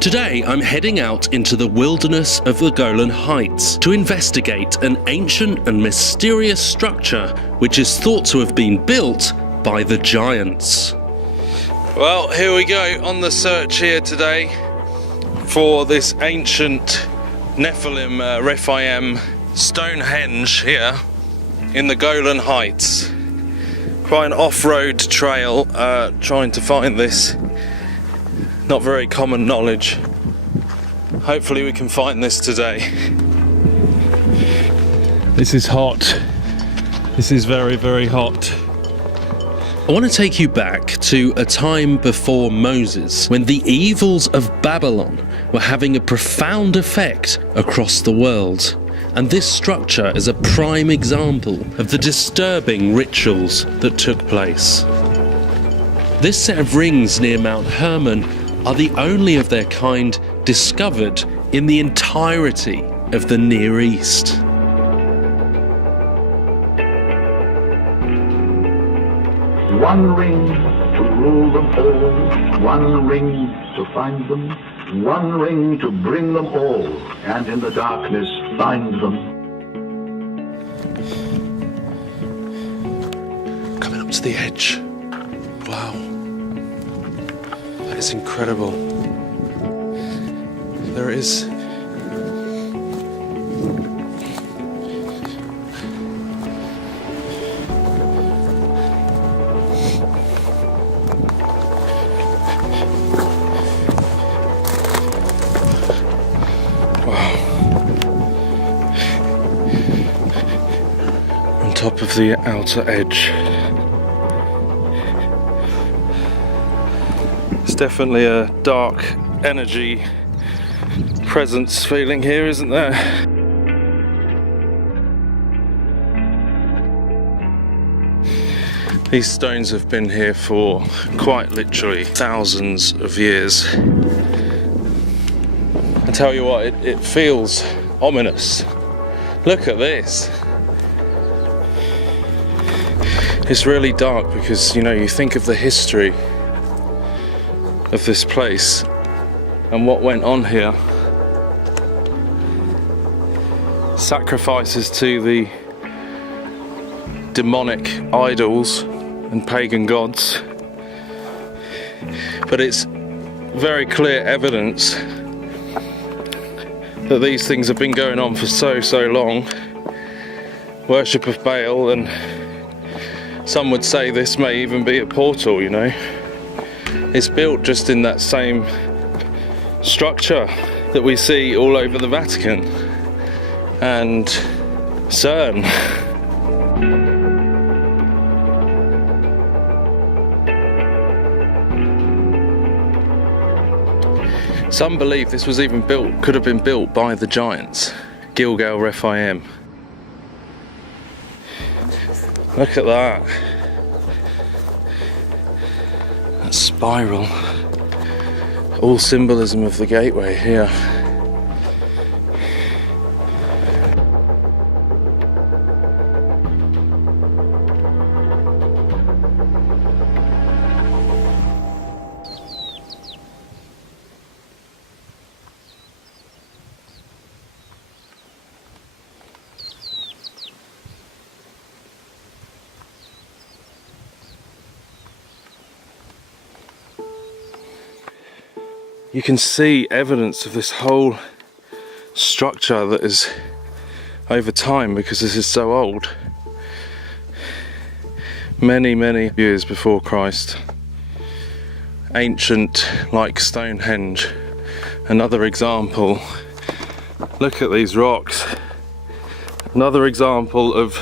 Today I'm heading out into the wilderness of the Golan Heights to investigate an ancient and mysterious structure which is thought to have been built by the giants. Well, here we go on the search here today for this ancient NEPHILIM Rephaim Stonehenge here in the Golan Heights. Quite an off-road trail trying to find this. Not very common knowledge. Hopefully we can find this today. This is hot. This is very, very hot. I want to take you back to a time before Moses, when the evils of Babylon were having a profound effect across the world. And this structure is a prime example of the disturbing rituals that took place. This set of rings near Mount Hermon are the only of their kind discovered in the entirety of the Near East. One ring to rule them all, one ring to find them, one ring to bring them all, and in the darkness find them. Coming up to the edge. Wow. That is incredible. There it is. On top of the outer edge. It's definitely a dark energy presence feeling here, isn't there? These stones have been here for quite literally thousands of years. I tell you what, it feels ominous. Look at this. It's really dark because, you know, you think of the history of this place and what went on here. Sacrifices to the demonic idols and pagan gods. But it's very clear evidence that these things have been going on for so long. Worship of Baal, and some would say this may even be a portal, you know. It's built just in that same structure that we see all over the Vatican and CERN. Some believe this was even built, could have been built by the giants, Golan Heights. Look at that. That spiral. All symbolism of the gateway here. You can see evidence of this whole structure that is over time, because this is so old. Many years before Christ. Ancient, like Stonehenge. Another example. Look at these rocks. Another example of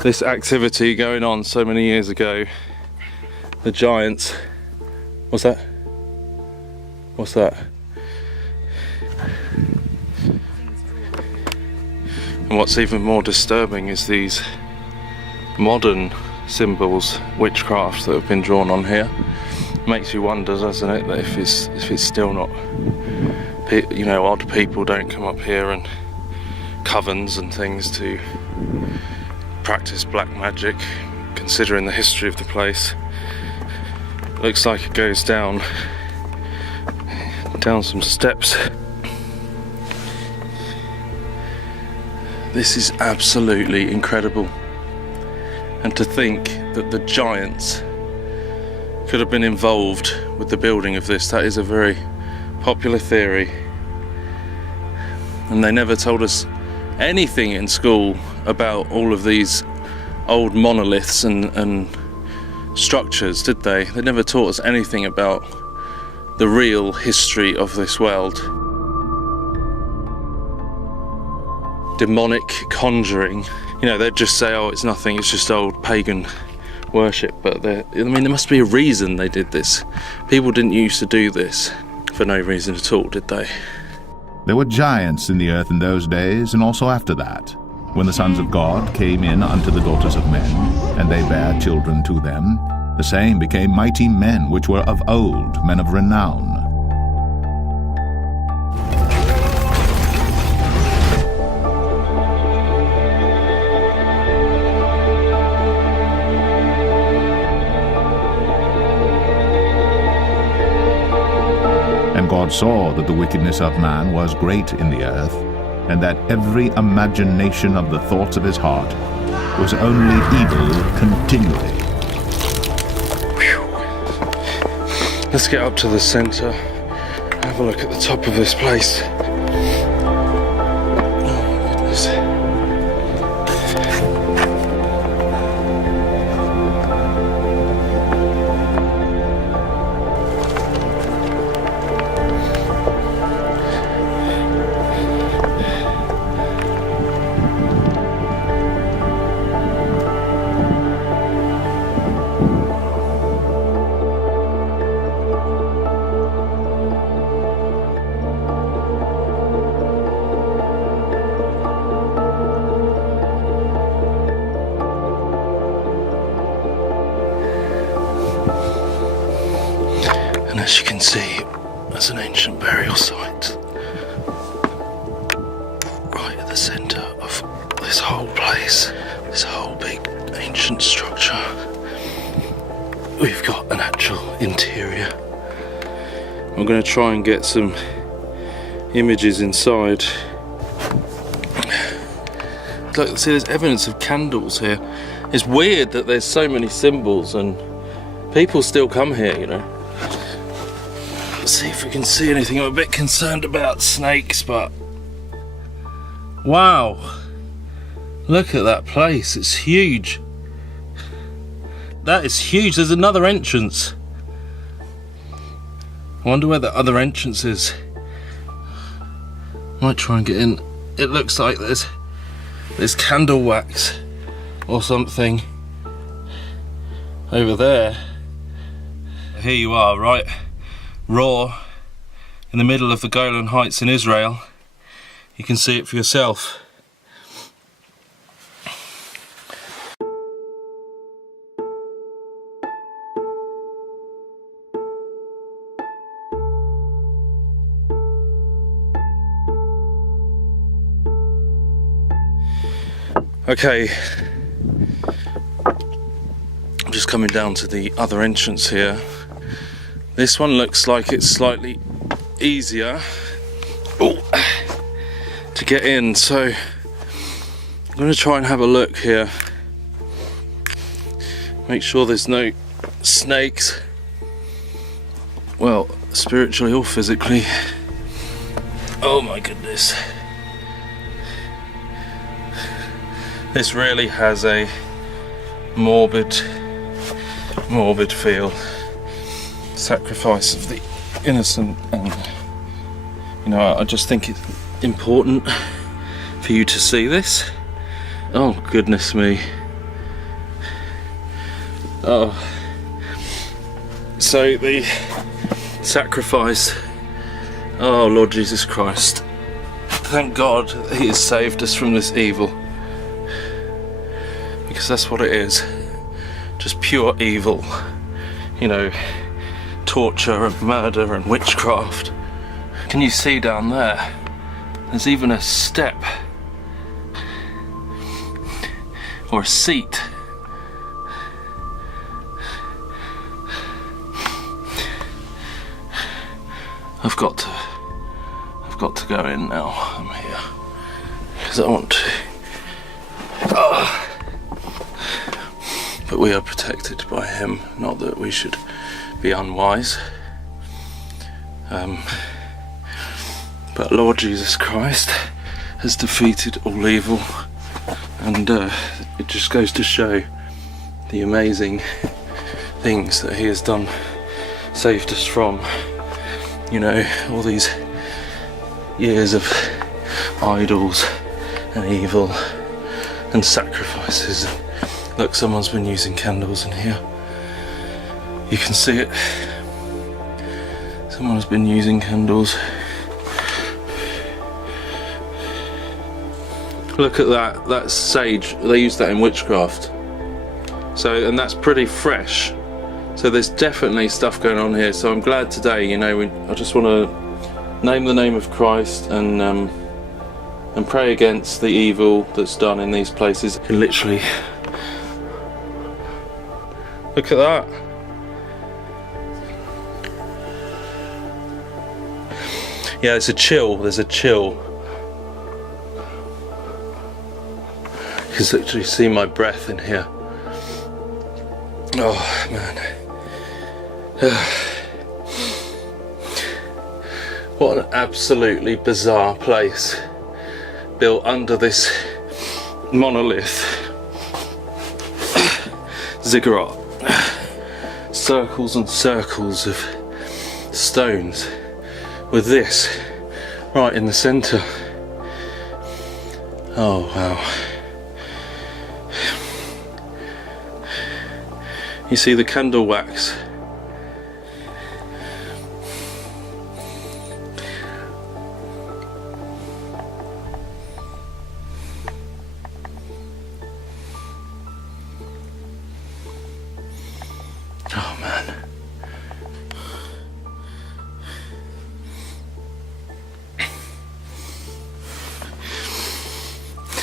this activity going on so many years ago. The giants. What's that? What's that? And what's even more disturbing is these modern symbols, witchcraft, that have been drawn on here. Makes you wonder, doesn't it, that if it's still not, you know, odd people don't come up here and covens and things to practice black magic, considering the history of the place. Looks like it goes down down some steps. This is absolutely incredible. And to think that the giants could have been involved with the building of this, that is a very popular theory. And they never told us anything in school about all of these old monoliths and structures, did they? They never taught us anything about the real history of this world. Demonic conjuring, you know, they'd just say, oh, it's nothing, it's just old pagan worship, but I mean, there must be a reason they did this. People didn't used to do this for no reason at all, did they? There were giants in the earth in those days, and also after that, when the sons of God came in unto the daughters of men, and they bare children to them, the same became mighty men which were of old, men of renown. And God saw that the wickedness of man was great in the earth, and that every imagination of the thoughts of his heart was only evil continually. Whew. Let's get up to the centre, have a look at the top of this place. Oh my goodness. And as you can see, there's an ancient burial site right at the centre of this whole place, this whole big ancient structure. We've got an actual interior. I'm going to try and get some images inside. Look, see, there's evidence of candles here. It's weird that there's so many symbols and people still come here, you know. Let's see if we can see anything. I'm a bit concerned about snakes, but wow, look at that place, it's huge. That is huge. There's another entrance. I wonder where the other entrance is. Might try and get in. It looks like there's candle wax or something over there. Here you are, right? Raw, in the middle of the Golan Heights in Israel. You can see it for yourself. Okay, I'm just coming down to the other entrance here. This one looks like it's slightly easier to get in, so I'm going to try and have a look here. Make sure there's no snakes, well, spiritually or physically. Oh my goodness. This really has a morbid feel. Sacrifice of the innocent, and you know, I just think it's important for you to see this. Oh goodness me. Oh, so the sacrifice. Oh Lord Jesus Christ, thank God He has saved us from this evil, because that's what it is, just pure evil, you know, torture and murder and witchcraft. Can you see down there? There's even a step or a seat. A I've got to go in now. I'm here because I want to. But we are protected by him, not that we should be unwise. But Lord Jesus Christ has defeated all evil, and it just goes to show the amazing things that he has done, saved us from, all these years of idols and evil and sacrifices. Look, someone's been using candles in here. You can see it. Someone has been using candles. Look at that. That's sage. They use that in witchcraft. And that's pretty fresh. So there's definitely stuff going on here. So I'm glad today, I just want to name the name of Christ and pray against the evil that's done in these places. Literally. Look at that. Yeah, there's a chill. You can literally see my breath in here. Oh man. What an absolutely bizarre place, built under this monolith ziggurat. Circles and circles of stones with this right in the centre. Oh wow. You see the candle wax. Oh man.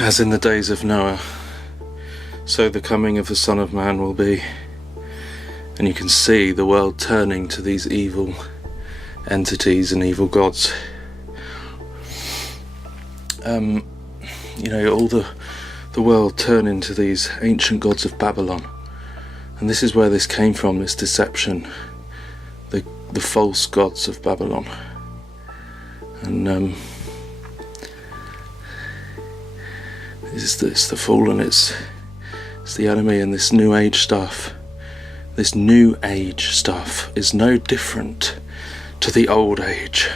As in the days of Noah, so the coming of the Son of Man will be. And you can see the world turning to these evil entities and evil gods. All the world turning to these ancient gods of Babylon. And this is where this came from, this deception. The false gods of Babylon. And it's the fallen, it's the enemy, and this new age stuff. This new age stuff is no different to the old age.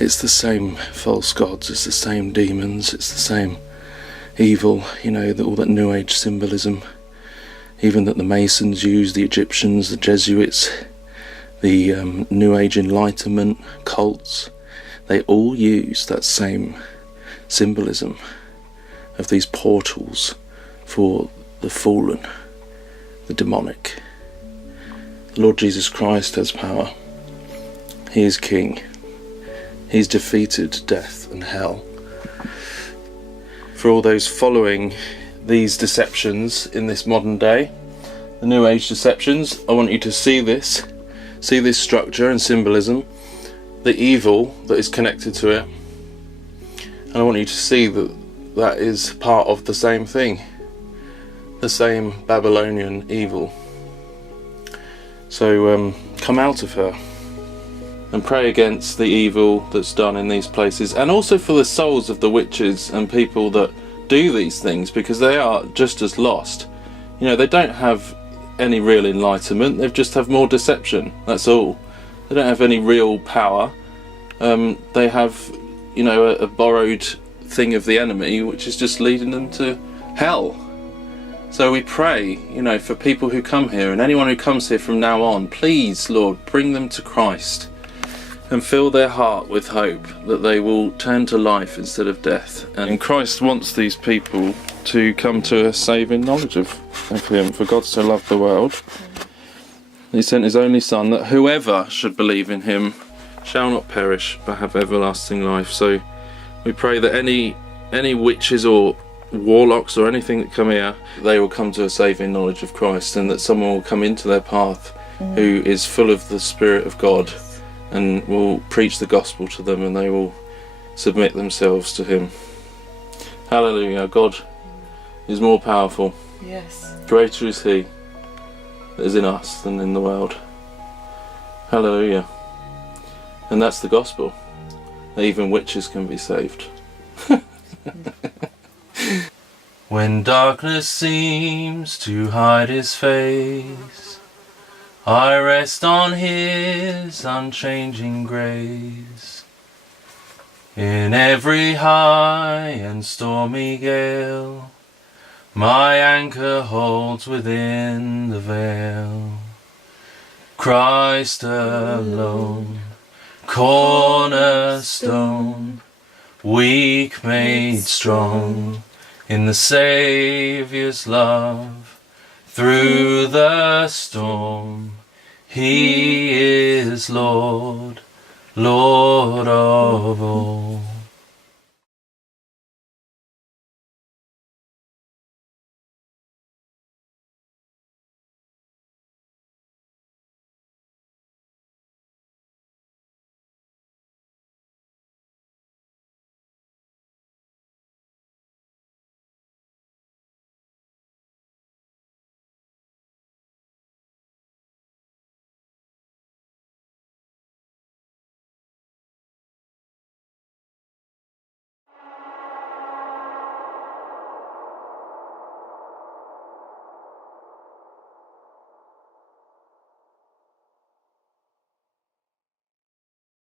It's the same false gods, it's the same demons, it's the same evil, all that new age symbolism, even that the Masons use, the Egyptians, the Jesuits, the new age enlightenment cults, they all use that same symbolism of these portals for the fallen, the demonic. The Lord Jesus Christ has power. He is King. He's defeated death and hell. For all those following these deceptions in this modern day, the New Age deceptions, I want you to see this structure and symbolism, the evil that is connected to it, and I want you to see that is part of the same thing. The same Babylonian evil. So come out of her and pray against the evil that's done in these places, and also for the souls of the witches and people that do these things, because they are just as lost. They don't have any real enlightenment, they just have more deception, that's all. They don't have any real power. They have a borrowed thing of the enemy, which is just leading them to hell. So we pray, for people who come here, and anyone who comes here from now on, please, Lord, bring them to Christ and fill their heart with hope that they will turn to life instead of death. And Christ wants these people to come to a saving knowledge of him. For God so loved the world, he sent his only Son, that whoever should believe in him shall not perish but have everlasting life. So we pray that any witches or warlocks or anything that come here, they will come to a saving knowledge of Christ, and that someone will come into their path who is full of the Spirit of God and will preach the gospel to them, and they will submit themselves to him. Hallelujah. God is more powerful. Yes. Greater is he that is in us than in the world. Hallelujah. And that's the gospel. Even witches can be saved. When darkness seems to hide his face, I rest on his unchanging grace. In every high and stormy gale, my anchor holds within the veil. Christ alone, cornerstone, weak made strong in the Saviour's love. Through the storm, he is Lord, Lord of all.